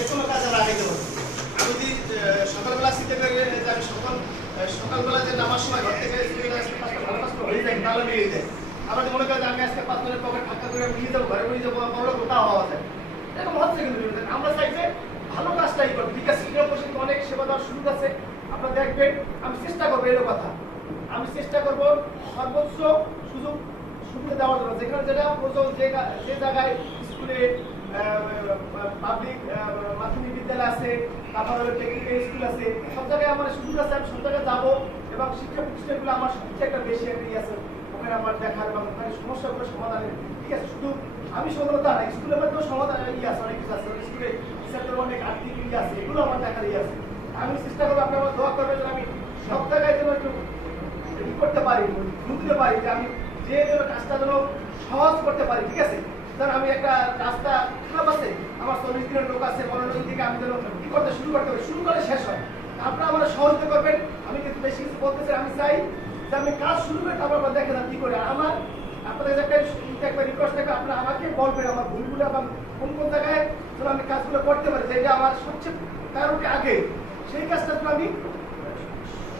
যে কোনো কাজ কাজে লাগাইতে পারব। আমি যদি সকালবেলা শীতে আমি সকাল সকালবেলা যে নামার সময় ঘর থেকে ভালো কাজ হয়ে যায়, তাহলে মিলিয়ে যায়। আবার মনে করেন আমি আজকে পাঁচ মিনিট পকেট ঠাক্কা করে মিলিয়ে যাব, ঘরে মিলিয়ে যাব বড় কোথাও হওয়া যায়। এরকম হচ্ছে কিন্তু আমরা চাই যে ভালো কাজটাই করব। বিকাশ ক্রীড়া অনেক সেবা দেওয়ার সুযোগ আছে। আপনারা দেখবেন, আমি চেষ্টা করব এরকম কথা। আমি চেষ্টা করব সর্বোচ্চ সুযোগ সুবিধা দেওয়ার জন্য। যেখানে যেটা প্রয়োজন যে জায়গায় স্কুলে পাবলিক মাধ্যমিক বিদ্যালয় আছে, তারপর হলো টেকনিক্যাল স্কুল আছে, সব জায়গায় আমার সুযোগ আছে, আমি সব জায়গায় যাব এবং শিক্ষা প্রতিষ্ঠানগুলো আমার সবচেয়ে একটা বেশি একটা ইয়ে আছে, ওখানে আমার দেখার এবং ওখানে সমস্যাগুলো সমাধানের, ঠিক আছে? শুধু আমি সমাধান না স্কুলের মধ্যেও সমাধান ইয়ে আছে, অনেক কিছু আছে স্কুলে টিচারদের অনেক আর্থিক ইয়ে আছে, এগুলো আমার দেখার ইয়ে আছে। আমি চেষ্টা করব, আপনি আমার দোয়া করবেন আমি সব জায়গায় যেন একটু করতে পারি বুঝতে পারি, যে আমি যে যেন কাজটা যেন সহজ করতে পারি, ঠিক আছে? ধর আমি একটা রাস্তা খারাপ আছে। আমার চল্লিশ দিনের লোক আছে, পনেরো দিকে আমি যেন কি করতে শুরু করতে পারি? শুরু করে শেষ হয়। আপনারা আমার সহযোগিতা করবেন। আমি কিন্তু বেশি কিছু বলতে চাই, আমি চাই যে আমি কাজ শুরু করে তারপর আবার দেখে কি করে। আমার, আপনাদের একটা একটা রিকোয়েস্ট থাকবে, আপনারা আমাকে বলবেন আমার ভুলগুলো এবং কোন কোন জায়গায় যেন আমি কাজগুলো করতে পারি। যেটা আমার সবচেয়ে প্রায়োরিটি আগে। সেই কাজটা যেন আমি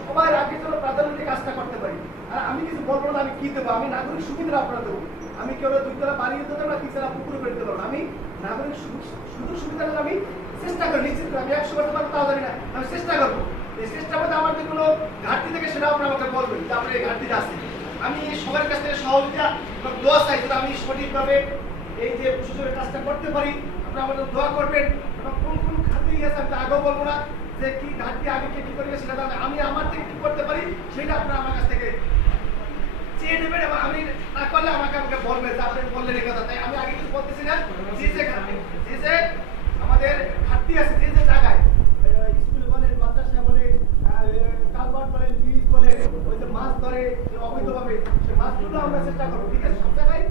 সবার আগে প্রাধান্য কাজটা করতে পারি। আর আমি কিছু বলব না, আমি কি দেবো? আমি নাগরিক সুবিধা আপনারা দেবো। আমি কেউ দুইতলা বাড়িয়ে দিতে পারব তিনতলা পুকুরে করে দিতে পারব। আমি নাগরিক সুযোগ সুবিধা আমি চেষ্টা করি, নিশ্চিত। আমি একশো করতে পারব, তাও জানি না আমি চেষ্টা করব এই চেষ্টার মধ্যে আমার যে কোনো ঘাটতি থেকে সেটাও আপনারা আমাকে বলবেন যে আপনার এই ঘাটতিটা আছে আমি সবার কাছ থেকে সহযোগিতা এবং দোয়া চাই যেন আমি সঠিকভাবে এই যে প্রশাসনের কাজটা করতে পারি আপনারা আমাদের দোয়া করবেন এবং কোন কোন খাতে গেছে আমি আগেও বলব না যে কি ঘাটতি আগে কে কি করবে সেটা আমি আমার থেকে কি করতে পারি, সেটা আপনারা আমার কাছ থেকে আমি না না। মাছ আমরা চেষ্টা করব। ঠিক আছে? সব জায়গায়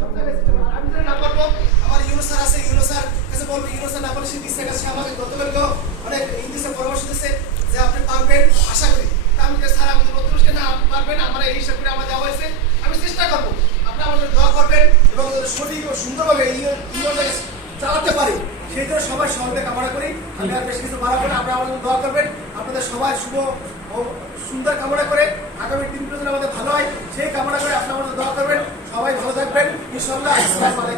সব জায়গায় চেষ্টা করব। আমি যদি না করব, আমার ইউনো স্যার আছে ইউনো স্যার কাছে বলব ইউনো স্যার না বলে সে দিচ্ছে কাছে আমাকে গতকালকেও অনেক ইংলিশে পরামর্শ দিচ্ছে যে আপনি পারবেন আশা করি তা আমি বলি, স্যার আমি তো বলতে না আপনি পারবেন আমরা এই হিসাব করে আমার যাওয়া হয়েছে। আমি চেষ্টা করব আপনি আমাদের দোয়া করবেন এবং সঠিক ও সুন্দরভাবে চালাতে পারি। সেই জন্য সবাই সহযোগিতা কামনা করি। আমি আর বেশ কিছু বাড়াবো না, আপনারা আমাদের দোয়া করবেন। আপনাদের সবাই শুভ ও সুন্দর কামনা করে, আগামী দিনগুলো যেন আমাদের ভালো হয়, সেই কামনা করে আপনারা আমাদের দোয়া করবেন। সবাই ভালো থাকবেন। আলাইকুম।